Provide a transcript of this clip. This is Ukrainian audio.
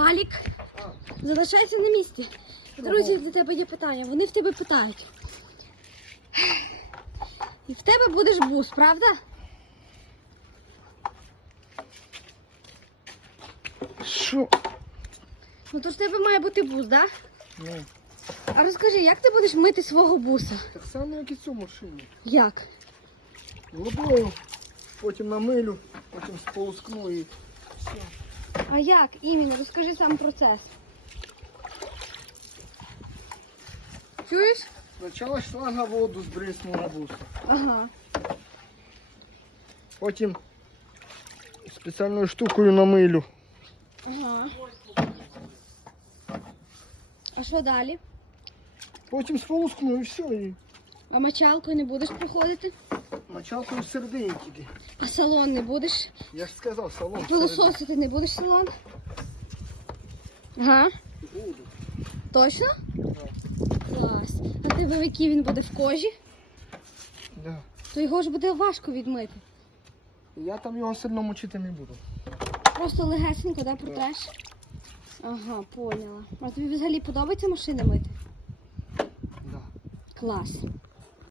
Валік, залишайся на місці. Друзі, до тебе є питання. Вони в тебе питають. І в тебе будеш бус, правда? Що? Ну то ж в тебе має бути бус, так? Да? Ну, А розкажи, як ти будеш мити свого буса? так само, як і цю машину. Як? Водою, потім намилю, потім сполоскну і все. А як? Іменно, розкажи сам процес. Чуєш? Спочатку шланга воду збрисну на буса. Ага. Потім спеціальною штукою намилю. Ага. А що далі? Потім сполоскну і все. І А мочалкою не будеш проходити? Началкою всередині тільки. А салон не будеш? Я ж сказав, салон. Пилососити не будеш салон? Ага. Буду. Точно? Да. Клас. А тебе в якій він буде в кожі? Да. То його ж буде важко відмити. Я там його сильно мочити не буду. Просто легесенько, да, протреш? Ага, поняла. А тобі взагалі подобається машини мити? Да. Клас.